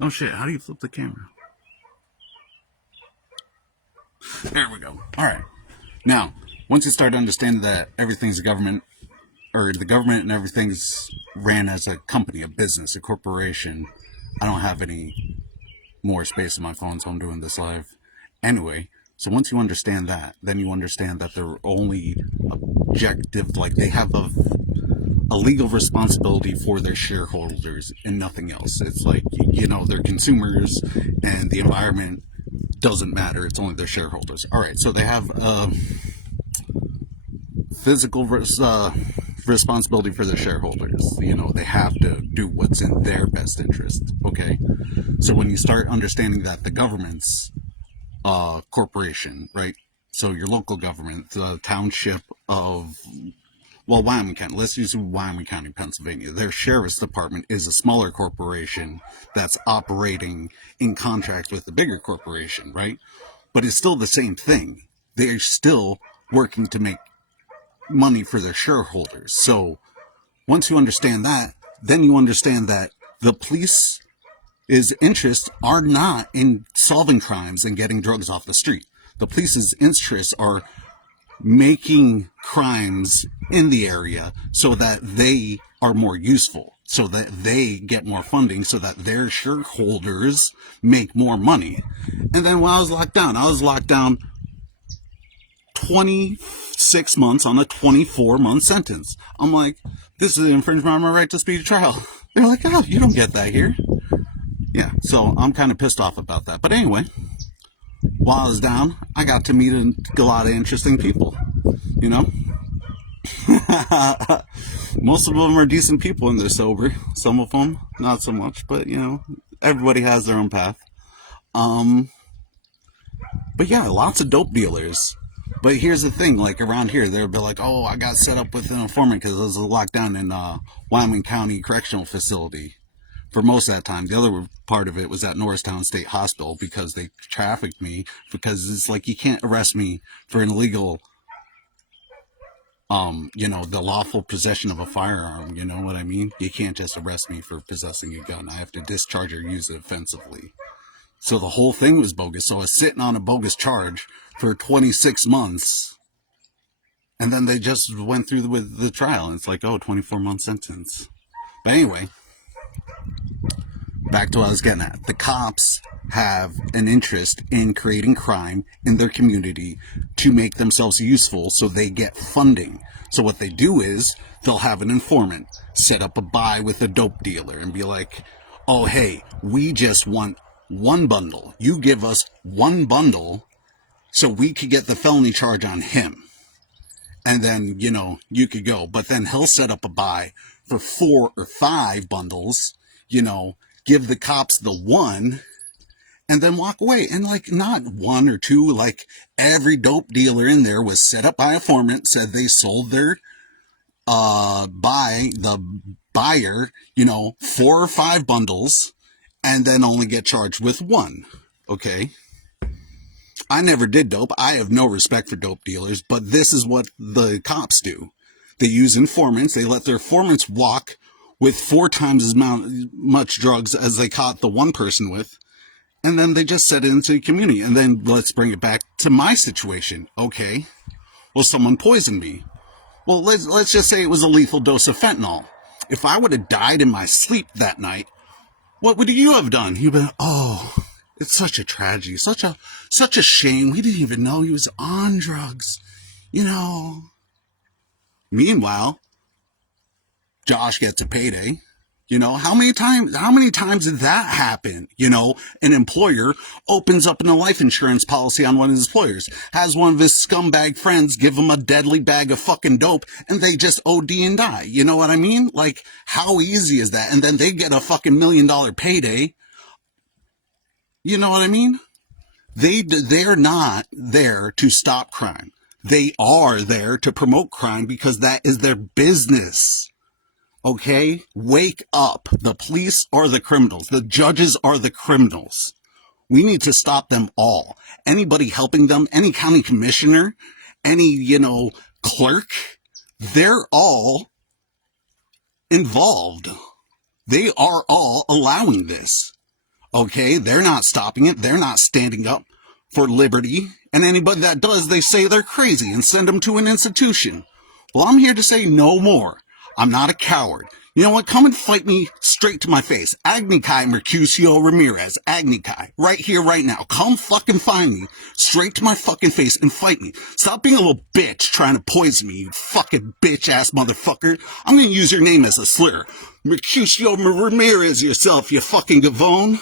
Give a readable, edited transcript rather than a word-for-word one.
Oh shit, how do you flip the camera? There we go. Alright. Now, once you start understanding that everything's government, or the government and everything's ran as a company, a business, a corporation, I don't have any more space on my phone, so I'm doing this live. Anyway, so once you understand that, then you understand that they're only objective, like they have a legal responsibility for their shareholders and nothing else. It's like, they're consumers and the environment doesn't matter. It's only their shareholders. All right, so they have physical responsibility for their shareholders. They have to do what's in their best interest. Okay, so when you start understanding that the government's corporation, right? So your local government, the township of, well, Wyoming County, let's use Wyoming County, Pennsylvania. Their sheriff's department is a smaller corporation that's operating in contract with the bigger corporation, right? But it's still the same thing. They're still working to make money for their shareholders. So once you understand that, then you understand that the police's interests are not in solving crimes and getting drugs off the street. The police's interests are making crimes in the area so that they are more useful, so that they get more funding, so that their shareholders make more money. And then when I was locked down 26 months on a 24-month sentence. I'm like, this is an infringement on my right to speedy trial. They're like, oh, you don't get that here. Yeah, so I'm kind of pissed off about that. But anyway, while I was down, I got to meet a lot of interesting people, you know? Most of them are decent people and they're sober. Some of them, not so much, but, everybody has their own path. But yeah, lots of dope dealers. But here's the thing, like around here, they'll be like, oh, I got set up with an informant because I was locked down in Wyoming County Correctional Facility for most of that time. The other part of it was at Norristown State Hospital because they trafficked me, because it's like you can't arrest me for an illegal, the lawful possession of a firearm, you know what I mean? You can't just arrest me for possessing a gun. I have to discharge or use it offensively. So the whole thing was bogus. So I was sitting on a bogus charge for 26 months. And then they just went through with the trial. And it's like, 24-month sentence. But anyway, back to what I was getting at. The cops have an interest in creating crime in their community to make themselves useful so they get funding. So what they do is they'll have an informant set up a buy with a dope dealer and be like, oh, hey, we just want one bundle. You give us one bundle so we could get the felony charge on him. And then, you could go. But then he'll set up a buy for 4 or 5 bundles, give the cops the one, and then walk away. And like not 1 or 2, like every dope dealer in there was set up by a informant, said they sold their by the buyer, 4 or 5 bundles, and then only get charged with 1. Okay. I never did dope. I have no respect for dope dealers, but this is what the cops do. They use informants. They let their informants walk with 4 times as much drugs as they caught the one person with. And then they just set it into the community. And then let's bring it back to my situation. Okay. Well, someone poisoned me. Well, let's just say it was a lethal dose of fentanyl. If I would have died in my sleep that night, what would you have done? You'd been, oh, it's such a tragedy, such a shame. We didn't even know he was on drugs, Meanwhile, Josh gets a payday. How many times did that happen? An employer opens up a life insurance policy on one of his employers, has one of his scumbag friends give him a deadly bag of fucking dope, and they just OD and die. You know what I mean? Like, how easy is that? And then they get a fucking $1 million payday. You know what I mean? They're not there to stop crime. They are there to promote crime because that is their business. Okay? Wake up. The police are the criminals. The judges are the criminals. We need to stop them all. Anybody helping them, any county commissioner, any, clerk, they're all involved. They are all allowing this. Okay, they're not stopping it. They're not standing up for liberty. And anybody that does, they say they're crazy and send them to an institution. Well, I'm here to say no more. I'm not a coward. You know what? Come and fight me straight to my face. Agnikai Mercutio Ramirez. Agnikai. Right here, right now. Come fucking find me straight to my fucking face and fight me. Stop being a little bitch trying to poison me, you fucking bitch-ass motherfucker. I'm gonna use your name as a slur. Mercutio Ramirez yourself, you fucking gavone.